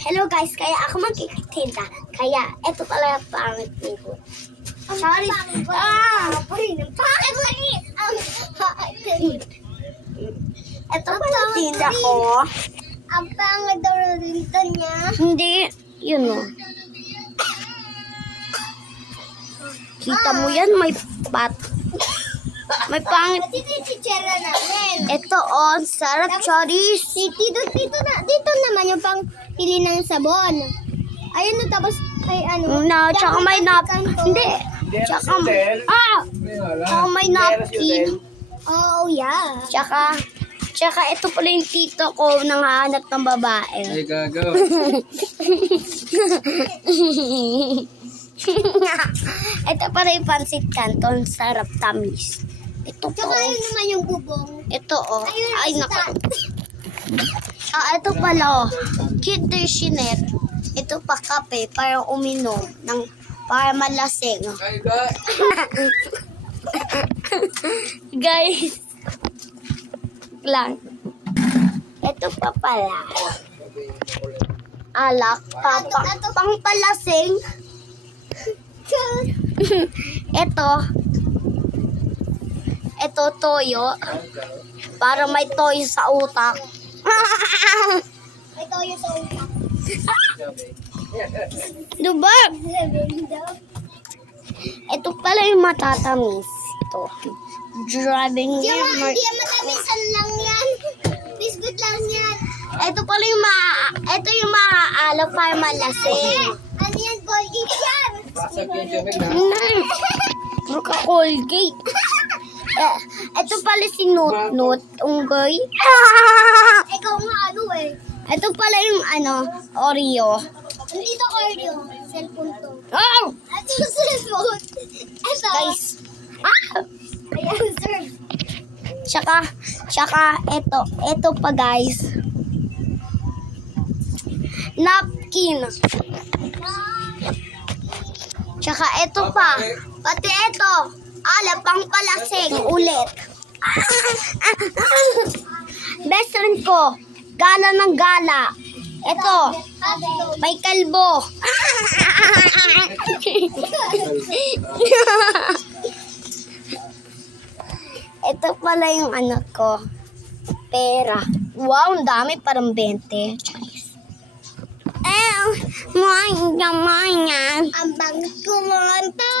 Hello guys, kaya ako magkikitinda. Kaya, eto pala yung pangit nito. Sorry. Pangit lagi. Eto pala yung tinda ko. Ang pangit daw na dito niya. Hindi, yun o. Kita mo yan, may may pangit. At ito yung chichera namin. Ito on, sarap, choris. Dito naman yung pang pili ng sabon. Ayun no, tapos ay ano. Na, tsaka may napkin. Hindi. Tsaka, tsaka may napkin. Oh, yeah. Tsaka ito pala yung tito ko nanghahanap ng babae. Ay, gago. Ito pala yung pancit canton, sarap, tamis. Ito po. Tsaka ayun naman yung bubong. Ito oh. Ayun, Ay, isa. naku. Ito pala oh. Conditioner. Ito pa kape para uminom ng para malasing. Ay, ga. Guys. Lang. Ito pa pala. Alak. Pang palasing. Ito toyo. Para may toyo sa utak. Ito yung sa utak. Diba? Ito pala yung matatamis. Ito. Driving Hindi near naman matamisan lang yan. Biscuit lang yan. Ito pala yung ito yung maaalok para malasing. Ano yan? Colgate yan. Basag yung tubig na. Buka Colgate. Ito pala si Nut-Nut. Unggoy. Ikaw nga ano eh. Ito pala yung Oreo. Hindi to cardio. Cellphone to. Oh! At yung cellphone. Ito. Guys. Ayan, sir. Tsaka ito pa guys. Napkin. Tsaka ito pa. Pati ito. Pang palasing ulit. Best friend ko. Gala ng gala. Ito. May kalbo. Ito pala yung anak ko. Pera. Wow, ang dami. Parang 20. Charis. Ang bangit kumanta.